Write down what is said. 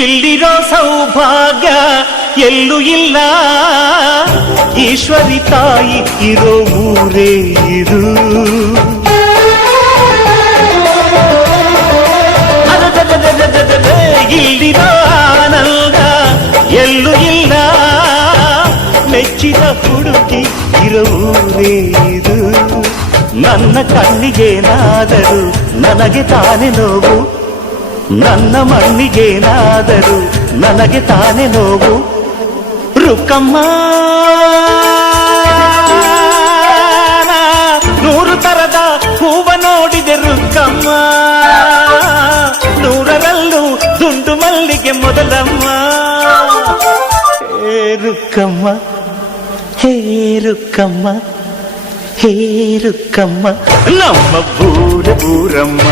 ಇಲ್ಲಿರೋ ಸೌಭಾಗ್ಯ ಎಲ್ಲೂ ಇಲ್ಲ, ಈಶ್ವರಿ ತಾಯಿ ಇರೋ ಊರೇ ಇದು. ಇಲ್ಲಿರೋ ಆನಂದ ಎಲ್ಲೂ ಇಲ್ಲ, ಮೆಚ್ಚಿದ ಹುಡುಗಿ ಇರೋ ಊರೇ ಇದು. ನನ್ನ ಕಣ್ಣಿಗೇನಾದರೂ ನನಗೆ ತಾನೇ ನೋವು, ನನ್ನ ಮಣ್ಣಿಗೇನಾದರೂ ನನಗೆ ತಾನೇ ನೋವು. ರುಕ್ಕಮ್ಮ ನೂರು ತರದ ಹೂವ ನೋಡಿದೆ ರುಕ್ಕಮ್ಮ, ನೂರರಲ್ಲೂ ದುಂಡು ಮಲ್ಲಿಗೆ ಮೊದಲಮ್ಮ. ಹೇ ರುಕ್ಕಮ್ಮ, ಹೇ ರುಕ್ಕಮ್ಮ, ಹೇ ರುಕ್ಕಮ್ಮ, ನಮ್ಮ ಊರಮ್ಮ.